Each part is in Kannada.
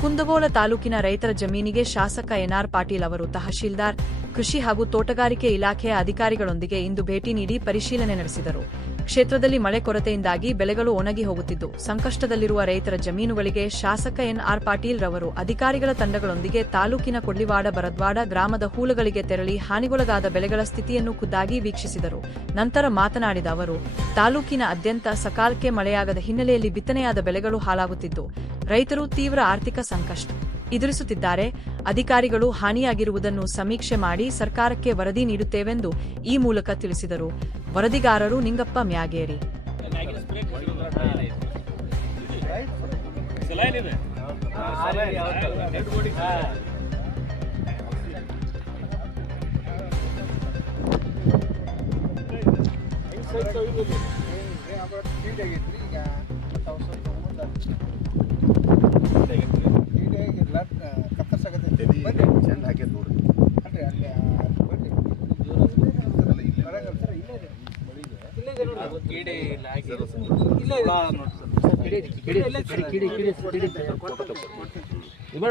ಕುಂದಗೋಳ ತಾಲೂಕಿನ ರೈತರ ಜಮೀನಿಗೆ ಶಾಸಕ ಎನ್ಆರ್ ಪಾಟೀಲ್ ಅವರು ತಹಶೀಲ್ದಾರ್, ಕೃಷಿ ಹಾಗೂ ತೋಟಗಾರಿಕೆ ಇಲಾಖೆಯ ಅಧಿಕಾರಿಗಳೊಂದಿಗೆ ಇಂದು ಭೇಟಿ ನೀಡಿ ಪರಿಶೀಲನೆ ನಡೆಸಿದರು. ಕ್ಷೇತ್ರದಲ್ಲಿ ಮಳೆ ಕೊರತೆಯಿಂದಾಗಿ ಬೆಳೆಗಳು ಒಣಗಿ ಹೋಗುತ್ತಿದ್ದು, ಸಂಕಷ್ಟದಲ್ಲಿರುವ ರೈತರ ಜಮೀನುಗಳಿಗೆ ಶಾಸಕ ಎನ್ಆರ್ ಪಾಟೀಲ್ ರವರು ಅಧಿಕಾರಿಗಳ ತಂಡಗಳೊಂದಿಗೆ ತಾಲೂಕಿನ ಕೊಡ್ಲಿವಾಡ ಬರದ್ವಾಡ ಗ್ರಾಮದ ಹೂಲಗಳಿಗೆ ತೆರಳಿ ಹಾನಿಗೊಳಗಾದ ಬೆಳೆಗಳ ಸ್ಥಿತಿಯನ್ನು ಖುದ್ದಾಗಿ ವೀಕ್ಷಿಸಿದರು. ನಂತರ ಮಾತನಾಡಿದ ಅವರು, ತಾಲೂಕಿನಾದ್ಯಂತ ಸಕಾಲಕ್ಕೆ ಮಳೆಯಾಗದ ಹಿನ್ನೆಲೆಯಲ್ಲಿ ಬಿತ್ತನೆಯಾದ ಬೆಳೆಗಳು ಹಾಳಾಗುತ್ತಿದ್ದು, ರೈತರು ತೀವ್ರ ಆರ್ಥಿಕ ಸಂಕಷ್ಟ ಎದುರಿಸುತ್ತಿದ್ದಾರೆ. ಅಧಿಕಾರಿಗಳು ಹಾನಿಯಾಗಿರುವುದನ್ನು ಸಮೀಕ್ಷೆ ಮಾಡಿ ಸರ್ಕಾರಕ್ಕೆ ವರದಿ ನೀಡುತ್ತೇವೆಂದು ಈ ಮೂಲಕ ತಿಳಿಸಿದರು. ವರದಿಗಾರರು ನಿಂಗಪ್ಪ ಮ್ಯಾಗೇರಿ.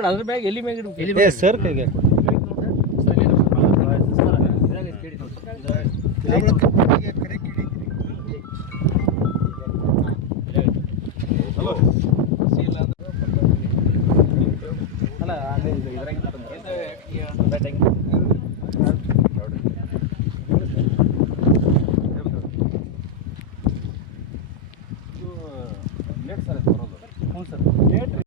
ಅದ್ರ ಮ್ಯಾಗ ಎಲ್ಲಿ ಮ್ಯಾಗ ಸರ್ ಕೈಗೆ ಅಲ್ಲ